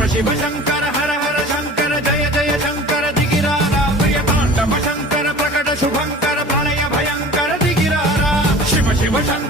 शिव शिव शंकर हर हर शंकर जय जय शंकर दिगिरारा प्रिय तांडव शंकर प्रकट शुभंकर प्रलय भयंकर दिगिरारा शिव शिव शंकर